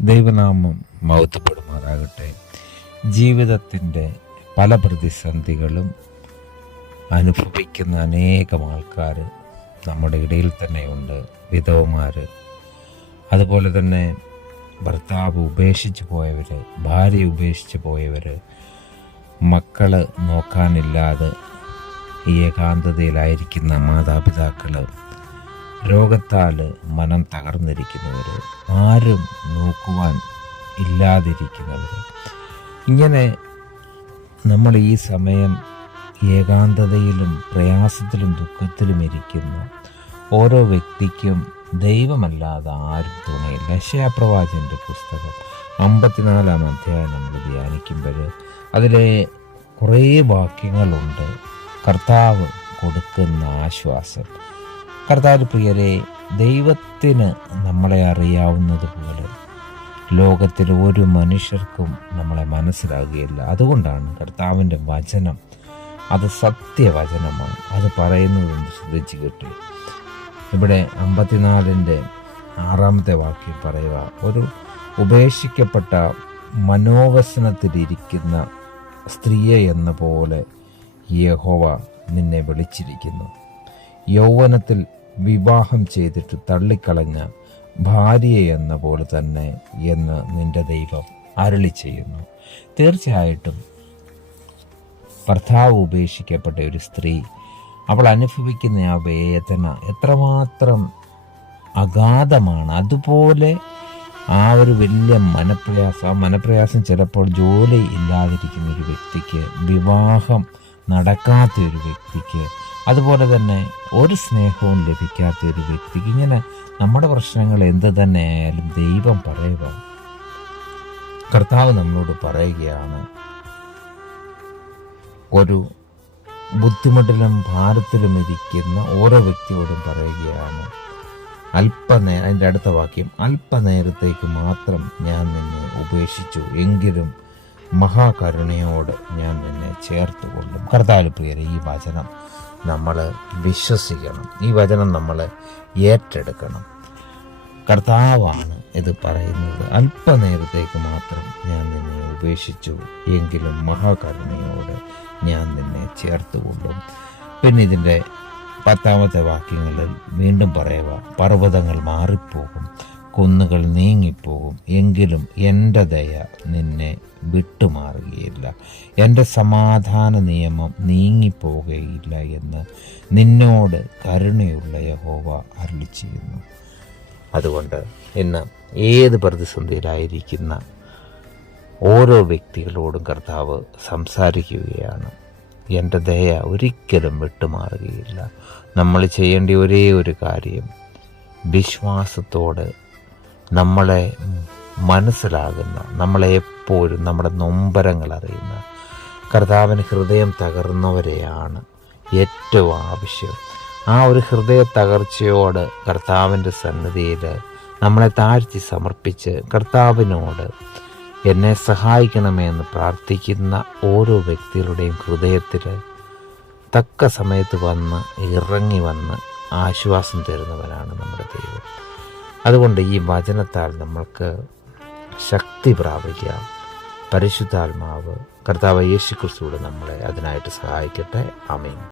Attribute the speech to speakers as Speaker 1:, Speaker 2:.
Speaker 1: ദൈവനാമം മൗത്തപ്പെടുമാറാകട്ടെ ജീവിതത്തിന്റെ പല പ്രതിസന്ധികളും അനുഭവിക്കുന്ന അനേകം ആൾക്കാർ നമ്മുടെ ഇടയിൽ തന്നെയുണ്ട് വിധവമാർ. അതുപോലെ തന്നെ ഭർത്താവ് ഉപേക്ഷിച്ച് പോയവർ ഭാര്യ ഉപേക്ഷിച്ച് പോയവർ മക്കൾ നോക്കാനില്ലാതെ ഏകാന്തതയിലായിരിക്കുന്ന മാതാപിതാക്കൾ രോഗത്താൽ മനം തകർന്നിരിക്കുന്നവർ ആരും നോക്കുവാൻ ഇല്ലാതിരിക്കുന്നവർ ഇങ്ങനെ നമ്മൾ ഈ സമയം ഏകാന്തതയിലും പ്രയാസത്തിലും ദുഃഖത്തിലും ഇരിക്കുന്ന ഓരോ വ്യക്തിക്കും ദൈവമല്ലാതെ ആരും തുണയില്ല. ശയാപ്രവാചന്റെ പുസ്തകം അമ്പത്തിനാലാം അധ്യായം നമ്മൾ ധ്യാനിക്കുമ്പോൾ അതിലെ കുറേ വാക്യങ്ങളുണ്ട്. കർത്താവ് കൊടുക്കുന്ന ആശ്വാസം. കർത്താവ് പ്രിയരെ ദൈവത്തിന് നമ്മളെ അറിയാവുന്നത് പോലെ ലോകത്തിൽ ഒരു മനുഷ്യർക്കും നമ്മളെ മനസ്സിലാകുകയില്ല. അതുകൊണ്ടാണ് കർത്താവിന്റെ വചനം അത് സത്യവചനമാണ്. അത് പറയുന്നതെന്ന് ശ്രദ്ധിച്ചു കിട്ടി ഇവിടെ അമ്പത്തിനാലിന്റെ ആറാമത്തെ വാക്യം പറയുക ഒരു ഉപേക്ഷിക്കപ്പെട്ട മനോവസനത്തിലിരിക്കുന്ന സ്ത്രീയെ എന്ന പോലെ യഹോവ നിന്നെ വിളിച്ചിരിക്കുന്നു. യൗവനത്തിൽ വിവാഹം ചെയ്തിട്ട് തള്ളിക്കളഞ്ഞ ഭാര്യയെ എന്ന പോലെ തന്നെ എന്ന് നിന്റെ ദൈവം അരളി ചെയ്യുന്നു. തീർച്ചയായിട്ടും ഭർത്താവ് ഉപേക്ഷിക്കപ്പെട്ട ഒരു സ്ത്രീ അവൾ അനുഭവിക്കുന്ന ആ വേദന എത്രമാത്രം അഗാധമാണ്. അതുപോലെ ആ ഒരു വലിയ മനപ്രയാസം ആ മനപ്രയാസം ചിലപ്പോൾ ജോലി ഇല്ലാതിരിക്കുന്ന ഒരു വ്യക്തിക്ക് വിവാഹം നടക്കാത്ത ഒരു വ്യക്തിക്ക് അതുപോലെ തന്നെ ഒരു സ്നേഹവും ലഭിക്കാത്ത ഒരു വ്യക്തിക്ക് ഇങ്ങനെ നമ്മുടെ പ്രശ്നങ്ങൾ എന്ത് തന്നെ ആയാലും ദൈവം പറയുക. കർത്താവ് നമ്മളോട് പറയുകയാണ് ഒരു ബുദ്ധിമുട്ടിലും ഭാരത്തിലും ഇരിക്കുന്ന ഓരോ വ്യക്തിയോടും പറയുകയാണ് അല്പനേ അതിന്റെ അടുത്ത വാക്യം അല്പനേരത്തേക്ക് മാത്രം ഞാൻ നിന്നെ ഉപേക്ഷിച്ചു. എങ്കിലും മഹാകരുണയോട് ഞാൻ നിന്നെ ചേർത്ത് കൊള്ളും കർത്താവ് ഈ വചനം നമ്മൾ വിശ്വസിക്കണം. ഈ വചനം നമ്മൾ ഏറ്റെടുക്കണം. കർത്താവാണ് ഇത് പറയുന്നത്. അല്പനേരത്തേക്ക് മാത്രം ഞാൻ നിന്നെ ഉപേക്ഷിച്ചു. എങ്കിലും മഹാകരുണയോട് ഞാൻ നിന്നെ ചേർത്ത് കൊള്ളും പിന്നെ ഇതിന്റെ പത്താമത്തെ വാക്യങ്ങളിൽ വീണ്ടും പറയുക പർവതങ്ങൾ മാറിപ്പോകും. കുന്നുകൾ നീങ്ങിപ്പോകും. എങ്കിലും എന്റെ ദയ നിന്നെ വിട്ടുമാറുകയില്ല. എന്റെ സമാധാന നിയമം നീങ്ങിപ്പോകുകയില്ല എന്ന് നിന്നോട് കരുണയുള്ള യഹോവ അരുളി ചെയ്യുന്നു അതുകൊണ്ട് ഇന്ന് ഏത് പ്രതിസന്ധിയിലായിരിക്കുന്ന ഓരോ വ്യക്തികളോടും കർത്താവ് സംസാരിക്കുകയാണ്. എന്റെ ദയ ഒരിക്കലും വിട്ടുമാറുകയില്ല. നമ്മൾ ചെയ്യേണ്ട ഒരേ ഒരു കാര്യം വിശ്വാസത്തോട് നമ്മളെ മനസ്സിലാകുന്ന നമ്മളെ എപ്പോഴും നമ്മുടെ നൊമ്പരങ്ങൾ അറിയുന്ന കർത്താവിന് ഹൃദയം തകർന്നവരെയാണ് ഏറ്റവും ആവശ്യം. ആ ഒരു ഹൃദയ തകർച്ചയോട് കർത്താവിന്റെ സന്നിധിയിൽ നമ്മളെ താഴ്ത്തി സമർപ്പിച്ച് കർത്താവിനോട് എന്നെ സഹായിക്കണമേ എന്ന് പ്രാർത്ഥിക്കുന്ന ഓരോ വ്യക്തികളുടെയും ഹൃദയത്തിൽ തക്ക സമയത്ത് വന്ന് ഇറങ്ങി വന്ന് ആശ്വാസം തരുന്നവനാണ് നമ്മുടെ ദൈവം. അതുകൊണ്ട് ഈ വചനത്താൽ നമ്മൾക്ക് ശക്തി പ്രാപിക്കാം. പരിശുദ്ധാത്മാവ് കർത്താവ് യേശു ക്രിസ്തുവിടെ നമ്മളെ അതിനായിട്ട് സഹായിക്കട്ടെ. അമീൻ